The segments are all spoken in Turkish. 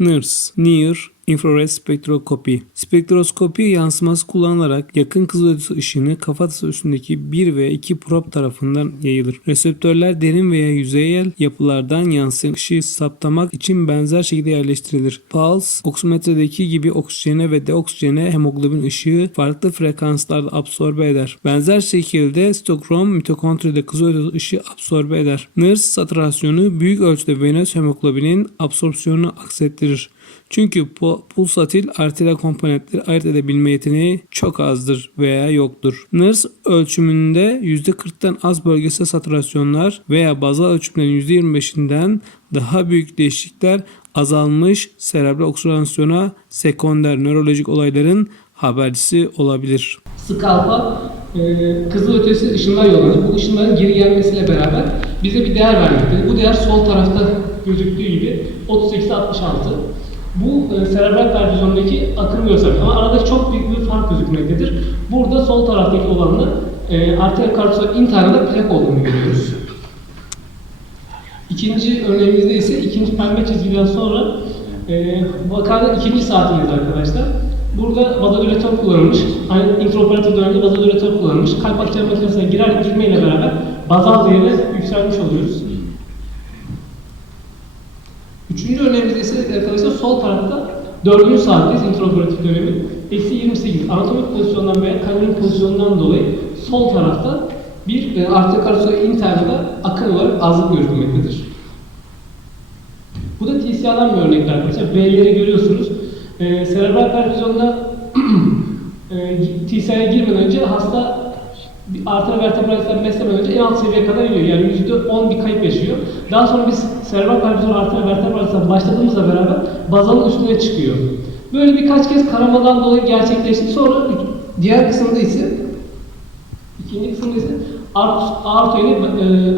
NIRS, Near Infrared Spektroskopi. Spektroskopi yansıması kullanılarak yakın kızılötesi ışını kafatası üstündeki bir veya iki prop tarafından yayılır. Reseptörler derin veya yüzeyel yapılardan yansıyan ışığı saptamak için benzer şekilde yerleştirilir. Pulse, oksimetredeki gibi oksijene ve deoksijene hemoglobin ışığı farklı frekanslarda absorbe eder. Benzer şekilde sitokrom mitokondride kızılötesi ışığı absorbe eder. NIRS satürasyonu büyük ölçüde venöz hemoglobinin absorpsiyonunu aksettirir. Çünkü pulsatil arteriyel komponentleri ayırt edebilme yeteneği çok azdır veya yoktur. NIRS ölçümünde %40'tan az bölgesel satürasyonlar veya bazal ölçümlerin %25'inden daha büyük değişiklikler azalmış serebral oksidasyona sekonder nörolojik olayların habercisi olabilir. Skalpa kızılötesi ışınlar yollanır. Bu ışınların geri gelmesiyle beraber bize bir değer vermektedir. Bu değer sol tarafta gözüktüğü gibi 38-66. Bu serebral perfüzyondaki akım gösterir. Ama arada çok büyük bir fark gözükmektedir. Burada sol taraftaki olanla arterial kardiyospor internında plak olduğunu görüyoruz. İkinci örneğimizde ise ikinci pembe çizgiden sonra vakanın ikinci saatindeyiz arkadaşlar. Burada vazodilatör kullanılmış. Aynı intraoperatif dönemde vazodilatör kullanılmış. Kalp akciğer makinesine girmeyle beraber bazal değeri yükselmiş oluyoruz. Üçüncü örneğimizde ise arkadaşlar sol tarafta 4. saatteyiz intraoperatif dönemi. Eksi 28 anatomik pozisyondan veya kanonik pozisyondan dolayı sol tarafta bir arter kardiyospor internada akım olarak azlık görülmektedir. Bu da TCA'dan bir örnekler arkadaşlar. B'leri görüyorsunuz. Serebral perfüzyonda TCA'ya girmeden önce hasta arter vertebralisten beslemeden önce en alt seviyeye kadar iniyor. Yani %10 bir kayıp yaşıyor. Daha sonra biz serebral perfüzyon arter vertebralisten başladığımızla beraber bazalın üstüne çıkıyor. Böyle birkaç kez karamadan dolayı gerçekleşti. Sonra diğer kısımda ise ikinci kısımda ise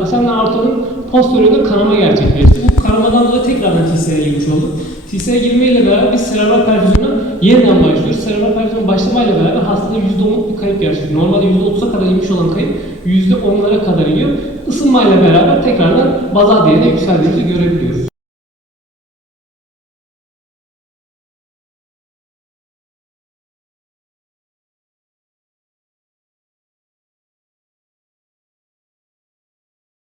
asenle aortanın posteriorunda kanama gerçekleşti. Bu kanamadan dolayı tekrardan TCA'ya girmiş olduk. TCA'ya girmeyle beraber biz serebral perfüzyona yeniden başlıyoruz. Serebral perfüzyon başlamayla beraber hastada %10'luk bir kayıp gerçekleşiyor. Normalde %30'a kadar inmiş olan kayıp %10'lara kadar iniyor. Isınmayla beraber tekrardan bazal değerine yükseldiğimizi görebiliyoruz.